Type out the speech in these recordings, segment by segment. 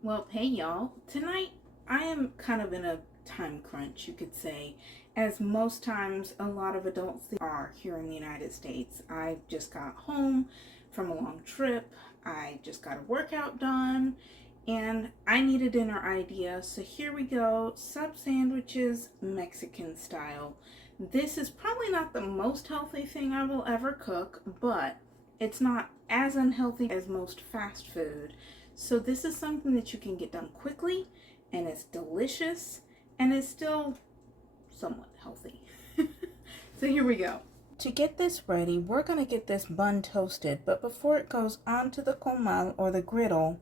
Well, hey y'all. Tonight I am kind of in a time crunch, you could say, as most times a lot of adults are here in the United States. I just got home from a long trip. I just got a workout done and I need a dinner idea. So here we go. Sub sandwiches, Mexican style. This is probably not the most healthy thing I will ever cook, but it's not as unhealthy as most fast food. So this is something that you can get done quickly, and it's delicious, and it's still somewhat healthy. So here we go. To get this ready, we're going to get this bun toasted, but before it goes onto the comal or the griddle,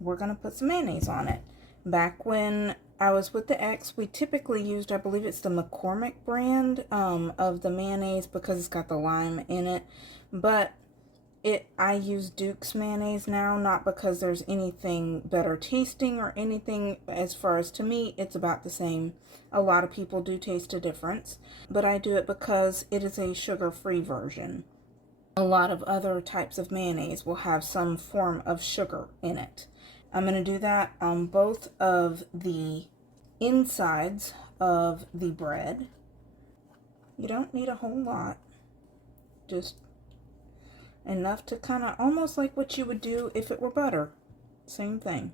we're going to put some mayonnaise on it. Back when I was with the ex, we typically used, I believe it's the McCormick brand of the mayonnaise because it's got the lime in it, but I use Duke's mayonnaise now, not because there's anything better tasting or anything. As far as, to me, it's about the same. A lot of people do taste a difference, but I do it because it is a sugar-free version. A lot of other types of mayonnaise will have some form of sugar in it. I'm going to do that on both of the insides of the bread. You don't need a whole lot, just enough to kind of almost like what you would do if it were butter. Same thing.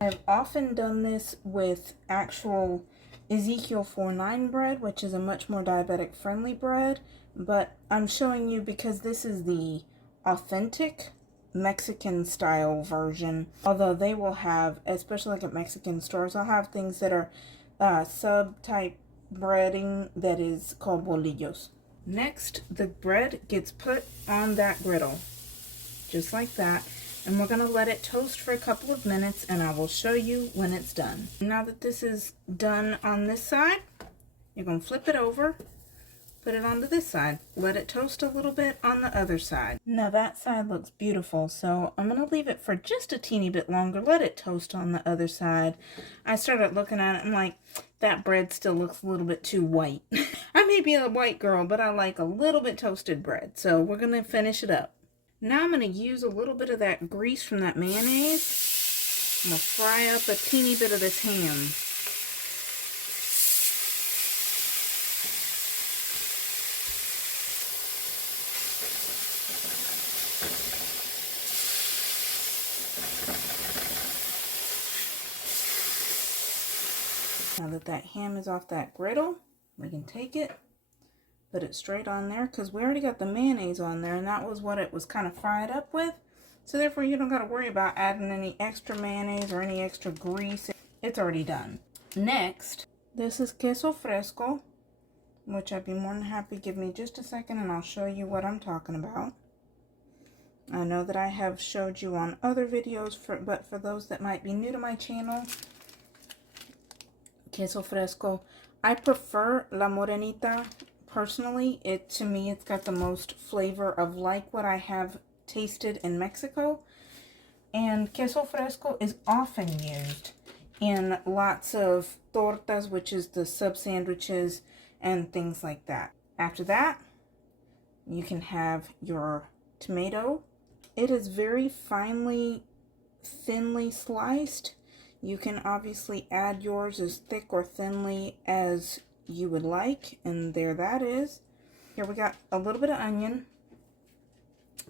I've often done this with actual Ezekiel 4-9 bread, which is a much more diabetic friendly bread, but I'm showing you because this is the authentic Mexican style version. Although they will have, especially like at Mexican stores, they'll have things that are sub type breading that is called bolillos. Next, the bread gets put on that griddle, just like that, and we're going to let it toast for a couple of minutes, and I will show you when it's done. Now that this is done on this side, you're going to flip it over, put it onto this side, let it toast a little bit on the other side. Now that side looks beautiful, so I'm going to leave it for just a teeny bit longer, let it toast on the other side. I started looking at it, I'm like, that bread still looks a little bit too white. I may be a white girl, but I like a little bit toasted bread. So we're going to finish it up. Now I'm going to use a little bit of that grease from that mayonnaise. I'm going to fry up a teeny bit of this ham. Now that that ham is off that griddle, we can take it, put it straight on there, because we already got the mayonnaise on there, and that was what it was kind of fried up with. So therefore, you don't got to worry about adding any extra mayonnaise or any extra grease. It's already done. Next, this is Queso Fresco, which I'd be more than happy. Give me just a second, and I'll show you what I'm talking about. I know that I have showed you on other videos, but for those that might be new to my channel, Queso Fresco. I prefer La Morenita personally. To me, it's got the most flavor of like what I have tasted in Mexico. And Queso Fresco is often used in lots of tortas, which is the sub sandwiches and things like that. After that, you can have your tomato. It is very finely, thinly sliced. You can obviously add yours as thick or thinly as you would like, and there that is. Here we got a little bit of onion.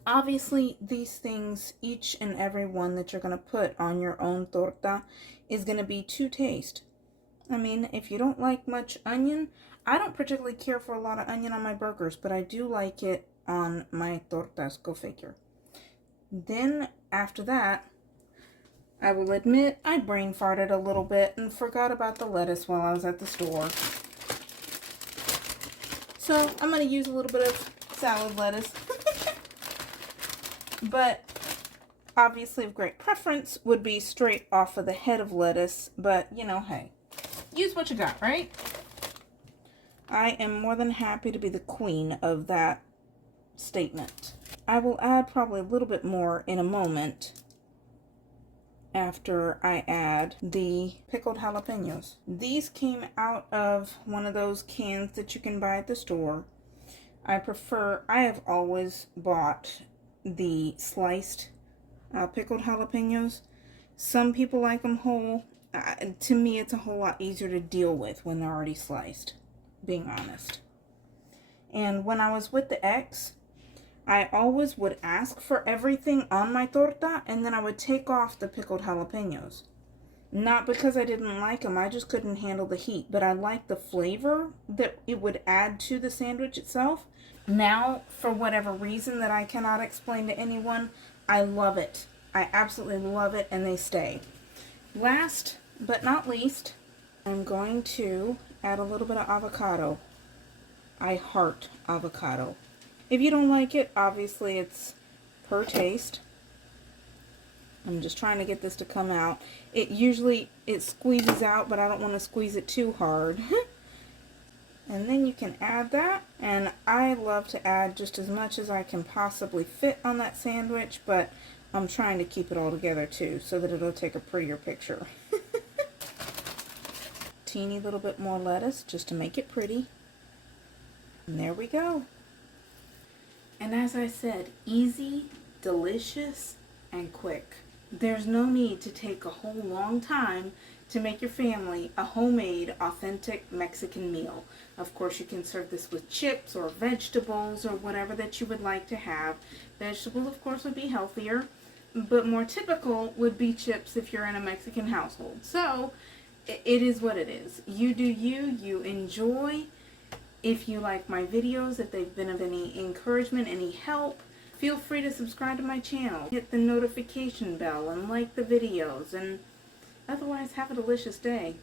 Obviously, these things, each and every one that you're going to put on your own torta is going to be to taste. I mean, if you don't like much onion, I don't particularly care for a lot of onion on my burgers, but I do like it on my tortas, go figure. Then, after that, I will admit I brain farted a little bit and forgot about the lettuce while I was at the store. So I'm going to use a little bit of salad lettuce. But obviously of great preference would be straight off of the head of lettuce. But, you know, hey, use what you got, right? I am more than happy to be the queen of that statement. I will add probably a little bit more in a moment after I add the pickled jalapeños. These came out of one of those cans that you can buy at the store. I have always bought the sliced pickled jalapeños Some people like them whole. To me, it's a whole lot easier to deal with when they're already sliced, being honest. And when I was with the ex, I always would ask for everything on my torta, and then I would take off the pickled jalapeños. Not because I didn't like them, I just couldn't handle the heat, but I liked the flavor that it would add to the sandwich itself. Now, for whatever reason that I cannot explain to anyone, I love it. I absolutely love it, and they stay. Last but not least, I'm going to add a little bit of avocado. I heart avocado. If you don't like it, obviously it's per taste. I'm just trying to get this to come out. It squeezes out, but I don't want to squeeze it too hard. And then you can add that. And I love to add just as much as I can possibly fit on that sandwich, but I'm trying to keep it all together too, so that it'll take a prettier picture. Teeny little bit more lettuce just to make it pretty. And there we go. And as I said, easy, delicious, and quick. There's no need to take a whole long time to make your family a homemade, authentic Mexican meal. Of course, you can serve this with chips or vegetables or whatever that you would like to have. Vegetables, of course, would be healthier, but more typical would be chips if you're in a Mexican household. So, it is what it is. You do you, you enjoy. If you like my videos, if they've been of any encouragement, any help, feel free to subscribe to my channel. Hit the notification bell and like the videos. And otherwise, have a delicious day.